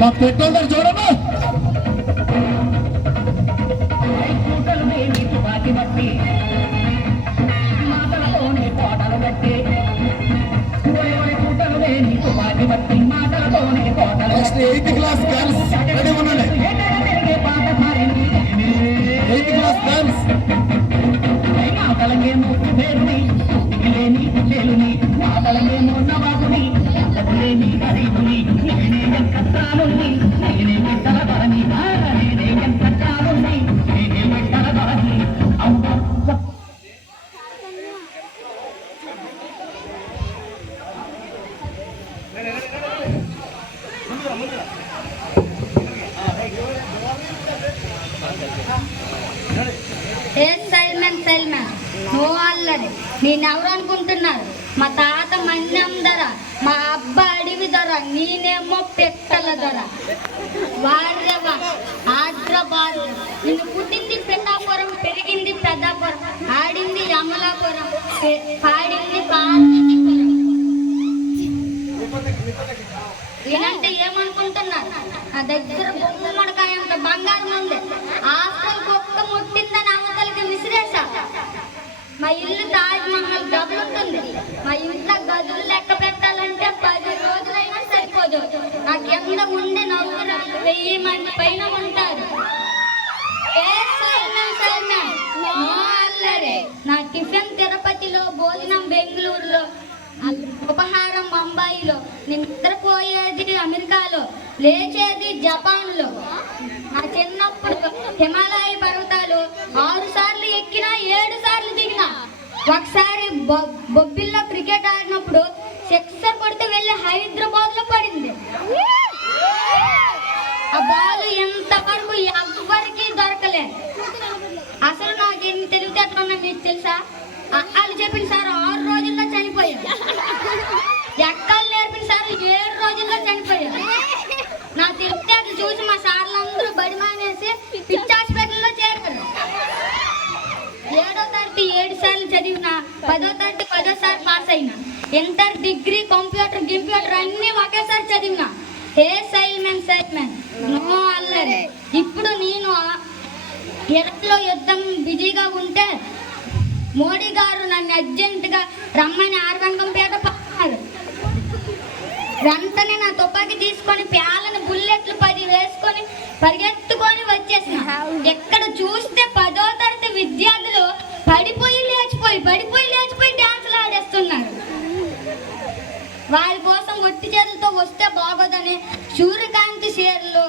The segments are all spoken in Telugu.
మా పెట్రోల్ చూడమ్మా. Next 8th class girls ready ఉండండి. 8th క్లాస్ గర్ల్స్ నేనెవరు అనుకుంటున్నారు? మా తాత మన్యం ధర, మా అబ్బా అడివి ధర, నేనేమో పెట్టల ధర. వాడ్రవా ఆద్రబాద్. నేను పుట్టింది పెద్దాపురం, పెరిగింది పెద్దాపురం, ఆడింది అమలాపురం, పాడింది పార్వతీపురం. నేనంటే ఏమనుకుంటున్నారు? నా దగ్గర బొమ్మడికాయ అంత బంగారం ఉంది. ఆస్టల్ కుక్క ముట్టిందని అవతలకి విసిరేసా. మా ఇల్లు తాజ్ మహల్ డబ్బులు ఉంటుంది. మా ఇంట్లో గదులు లెక్క పెట్టాలంటే 10 రోజులైనా సరిపోదు. నా కింద ఉండే నవ్వురాలు 1000 మంది పైన ఉంటారు. నా టిఫిన్ తిరుపతిలో, భోజనం బెంగళూరులో, ఉపహారం బొంబాయిలో, నేను నిద్రపోయేది అమెరికాలో, లేచేది జపాన్లో. నా చిన్నప్పుడు హిమాలయ పర్వతాలు 6 సార్లు ఎక్కినా 7 సార్లు దిగినా. ఒకసారి బొబ్బిల్లో క్రికెట్ ఆడినప్పుడు సిక్సర్ కొడితే వెళ్ళి హైదరాబాద్ లో పడింది. ఆ బాల్ ఎంతవరకు ఎవ్వరికి దొరకలే. అసలు నాకు ఎన్ని తెలివితేటలు ఉన్నా మీకు తెలుసా? అక్కాలు చెప్పిన సార్ 6 రోజుల్లో చనిపోయారు. ఎక్కాలు నేర్పిన సార్ 7 రోజుల్లో చనిపోయారు. నా తెలివితేటలు చూసి మా సార్లు అందరూ బడి మానేసి పిచ్చి హాస్పిటల్లో చేరారు. 7వ తరగతి 7 సార్లు చదివిన, 10వ తరగతి 10 సార్లు పాస్ అయినా, ఇంటర్, డిగ్రీ, కంప్యూటర్ అన్ని ఒకేసారి చదివిన. హే సైల్మెన్ నో అల్లరి. ఇప్పుడు నేను ఇరాక్లో యుద్ధం బిజీగా ఉంటే మోడీ గారు నన్ను అర్జెంటుగా రమ్మని ఆర్వంగంపేట పంపారు. వెంటనే నా తుపాకీ తీసుకొని ప్యాలను బుల్లెట్లు 10 వేసుకొని పరిగెత్తుకొని వచ్చేసిన. ఎక్కడ చూస్తే 10వ తరగతి విద్యార్థులు పడిపోయి లేచిపోయి డాన్సులు ఆడేస్తున్నారు. వారి కోసం ఒట్టి చేతులతో వస్తే బాగోదని సూర్యకాంతి చీరలు,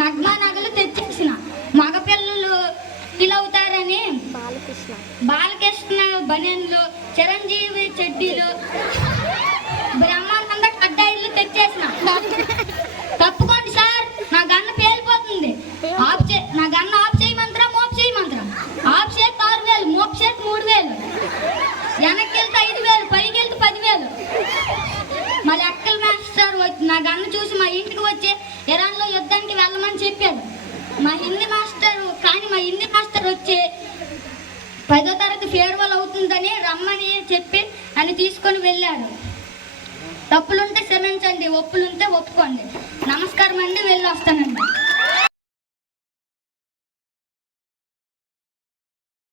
నగ్మా నగలు తెచ్చేసిన. మగపిల్లలు ఫీలవుతారని బాలకృష్ణ బనెన్లు, చిరంజీవి చెడ్డీలు, బ్రహ్మానంద కడ్డాయిలు తెచ్చేసిన. తప్పుకోండి సార్, నా గన్న పేలిపోతుంది. నా గన్న ఆఫ్ చేయమంత్రం, మోప్ చేయమంత్రం. ఆఫ్ చేతి 6000, మోప్ చేతి 3000, వెనక్కి వెళ్తే 5000, పైకి వెళ్తే 10,000. మా లెక్కల మాస్టర్ నా గన్న చూసి మా ఇంటికి వచ్చి ఇరాన్లో యుద్ధానికి వెళ్ళమని చెప్పాడు. మా హిందీ మాస్టర్ వచ్చి 10వ తరగతి ఫేర్వెల్ అవుతుందని రమ్మని చెప్పి అని తీసుకొని వెళ్ళాడు. తప్పులుంటే క్షమించండి, ఒప్పులుంటే ఒప్పుకోండి. నమస్కారం అండి, వెళ్ళి వస్తానండి.